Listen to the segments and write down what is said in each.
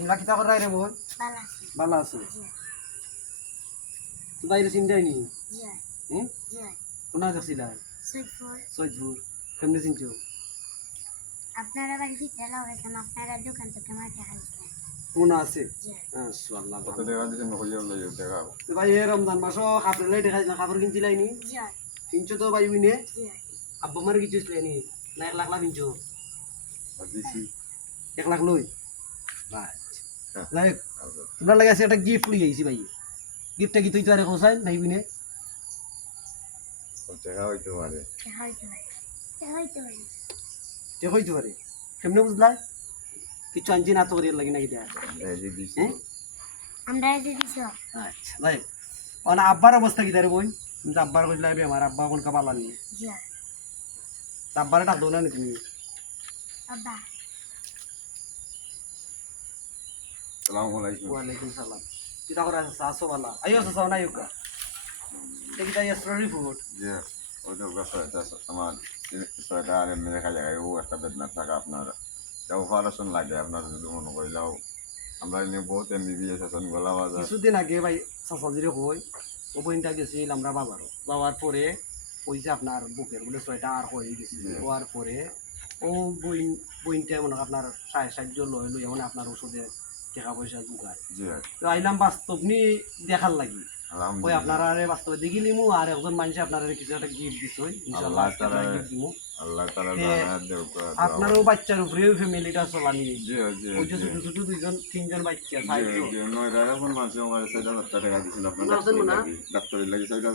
তোমরা কিতা করাই রে বোন? ভালো আছো। তো বাইরে চিন্তাই নি কোনা দেখছিলা সৈদপুর কেমনে চিনছো? আপনারা বাড়ি ভিতরে লাগাইছেন আপনারা দোকান থেকে মাঠে হাসছেন কোনা আছে? মাশাআল্লাহ কত টাকা দিছেন হইয়া লই টাকা তো ভাই এই রমজান মাসও কাপড় লাই দেখাই না কাপড় কিনছিলাই নি জি কিনছো তো ভাই উইনে? আব্বা মার কিছু নি না এক লাখ লাখ কিনছো এক লাখ লই? ভাই হ্যাঁ। লাইক তোমরা লাগে আছে একটা গিফট লই আইছি ভাই। গিফটটা কি তুই তো আরে কোসাই নাই উইনে টাকা হইতে পারে। হইতে কেমনে বুঝলা? কিছু আনছি না তো করিয়া লাগি নাকি যে হ্যাঁ? আমরা আচ্ছা ভাই মানে আব্বার অবস্থা কি তারে বই? তুমি আব্বার কইলা আমার আব্বা কোন কাপালা নি। জি। আব্বারে ডাক দো না তুমি। বাবা আলাইকুম। সালাম। কিতা করে আছে? আসো বালা আইও আসো না ইউকা তে কিতা ইয়াস্টরি ফুড যে ওই তো গাছ এটা আমার ছয়টা আর এমনি দেখা ও একটা বেদনা থাকা আপনার। যাও অপারেশন লাগে আপনার যদি মনে করিলাও আমরা এনে বহুত এমবিবিএস আছেন গোলা বাজার কিছুদিন আগে ভাই সাসাজিরে কই ও বইনটা গেছিল আমরা বাবারও। যাওয়ার পরে কইছে আপনার বুকের বলে ছয়টা আর হয়ে গেছে। জি। হওয়ার পরে ও বইন বইনটা মনে আপনার সাড়ে সাহায্য লয় লই মানে আপনার ওষুধে টাকা পয়সা জোগায় জি তো আইলাম বাস্তব নি দেখার লাগি। ওই আপনারা বাস্তবে দেখিলিমু আর একজন মানুষ আপনারা কিছু একটা গিফট দিছে ইনশাআল্লাহ আল্লাহ আজকে তাআলা- গিফট দিমু। আল্লাহ তাআলা তে জানাত দেও আপনারও বাচ্চার উপরে ওই ফ্যামিলিটা চলানি জি জি ওই যে ছোট ছোট দুইজন তিনজন বাচ্চা জি, জি, এখন মানুষ আমার টাকা আপনার ডাক্তারের লাগি। টাকা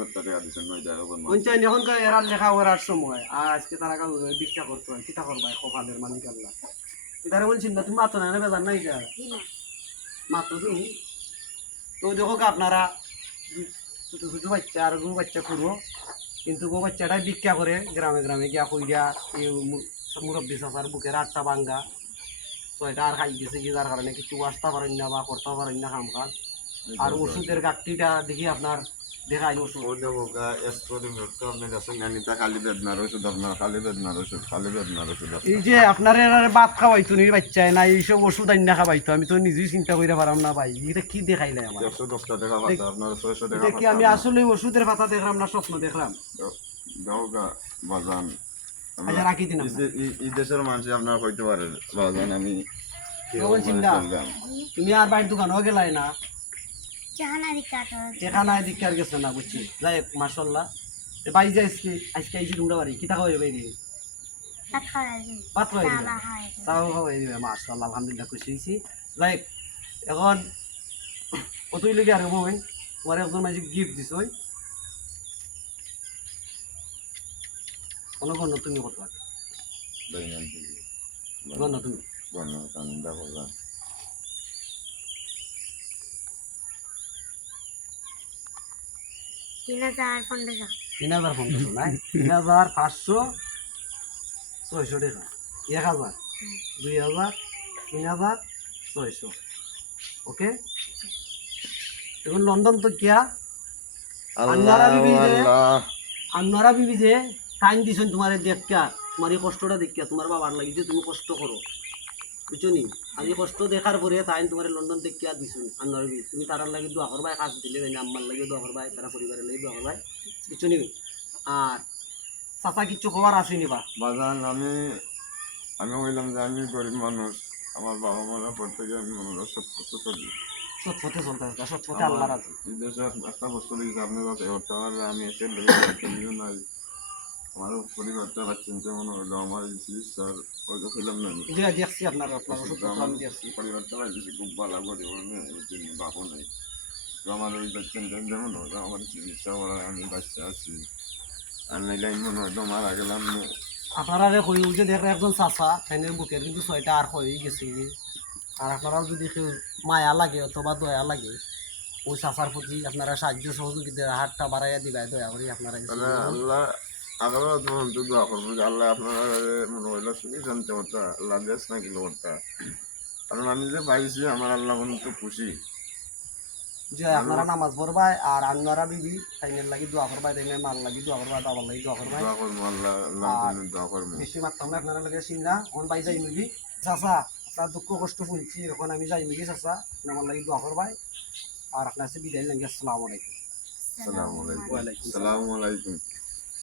এখন এরা লেখা করার সময় আর আজকে তারা কাজ ভিক্ষা করতে হয় কিতা করবা কপালের মালিক আল্লাহ এটারে বলছি না তুমি মাতো না বেজার নাই এটা? জি না মাতো তুমি তো দেখো গা আপনারা ছোট ছোট বাচ্চা আর গরু বাচ্চা করব কিন্তু গো বাচ্চাটা ভিক্ষা করে গ্রামে গ্রামে গিয়া কইরা এই মু- মুরব্বী চাষার বুকের আটটা বাঙ্গা তো এটা আর খাই গেছে কি যার কারণে কিছু আসতে পারেন না বা করতে পারেন না কাম কাজ আর ওষুধের গাঠটিটা দেখি আপনার দেখাই। ওষুধ এই যে আপনার ভাত খাওয়াইতো নি বাচ্চায় না এইসব ওষুধ আইন না খাওয়াইতো আমি তো নিজেই চিন্তা করে পারাম না ভাই এটা কি দেখাইলে আমার? কি আমি আসলে ওষুধের পাতা দেখলাম না স্বপ্ন দেখলাম। বাজান আচ্ছা রাখি দিন আপনার। এই দেশের মানুষ আপনার হইতে পারে বাজান আমি? তুমি আর বাড়ির দোকানও গেলাই না। জাহানারি কাটো এখানে গেছে না বুঝছি। যাই মাসাল্লাহ বাই যে আজকে আজকে আইসি তোমরা বাড়ি। কিতা খাওয়াই বাইরে ভাত খাওয়াই দিবে বা খাওয়া দিন চাও খাওয়াই দিবে মাসাল্লাহ আলহামদুলিল্লাহ খুশি হয়েছি যাই এখন কতই লেগে আর তোমার একজন মাঝে গিফট দিছ ওই। কোনো কোনো তুমি। কত লাগে তুমি কান্দা বাজান তিন হাজার পনেরোশো তিন হাজার পনেরোশো নাই? তিন হাজার পাঁচশো ছয়শো টাকা। এক হাজার দুই হাজার তিন হাজার ছয়শো। ওকে? এখন লন্ডন তো কিয়া? আল্লাহ বিবি যে বিবি যে টাইম দিছেন তোমার দেখা তোমার এই কষ্টটা দেখিয়া তোমার বাবার লাগি যে তুমি কষ্ট করো। বুঝছ নি আমি কষ্ট দেখার পরে তাই তোমার লন্ডন দেখিয়া দিছো আপনার বিবি তুমি তারার লাগি দোয়া করবাই কাজ দিলে না আমার লাগে দোয়া করবাই তারা পরিবারের লাগি দোয়া করবাই বুঝছ নি আর চাচা কিচ্ছু খবর আসেনি বা বাজান আমি আমি বললাম যে আমি গরিব মানুষ আমার বাবা মারা পড়তে গিয়ে আমি মনে সব কিছু চলি সৎ পথে চলতে হবে সৎ পথে আল্লাহ রাজি এই একটা বছর দিয়েছে আপনি যাতে করতে পারলে আমি এসে নাই আমার পরিবারটা বা চিন্তা মনে হলো আমার এই চিকিৎসার ওই তো না দেখছি আপনার আপনার ওষুধ পত্র আমি দেখছি। পরিবারটা লাগছে খুব ভালো করে বাপও নেই আমার ওই চিন্তা যেমন হলো আমার চিকিৎসা করা আমি বাচ্চা আছি। আর নাইলে আমি মনে হতো মারা গেলাম। আপনারা রে কই যে দেখে একজন চাচা বুকের কিন্তু ছয়টা আর হয়ে গেছে। আর আপনারাও যদি মায়া লাগে অথবা দয়া লাগে ওই চাচার প্রতি আপনারা সাহায্য সহযোগিতা হাতটা বাড়াইয়া দিবাই দয়া করে আপনারা আল্লাহ আগামী তখন তো দোয়া করব। যে আল্লাহ আপনার মনে হইল সুখী শান্তি করতে আল্লাহ দেশ না কিলো করতে কারণ আমি যে পাইছি আমার আল্লাহ মনে তো খুশি। যে আপনারা নামাজ পড়বাই আর আপনারা বিবি ফাইনের লাগি দোয়া করবাই তাইনের মাল লাগি দোয়া করবাই বাবার লাগি দোয়া করবাই দোয়া করব আল্লাহ আল্লাহ দোয়া করব। বেশি মাত্রা আপনারা লাগে চিন্তা অন পাই যাই নিবি চাচা আপনার দুঃখ কষ্ট শুনছি এখন আমি যাই মিগি চাচা আমার লাগি দোয়া করবাই আর আপনার বিদায় লাগে আসসালামু আলাইকুম। আসসালামু আলাইকুম। আসসালামু আলাইকুম।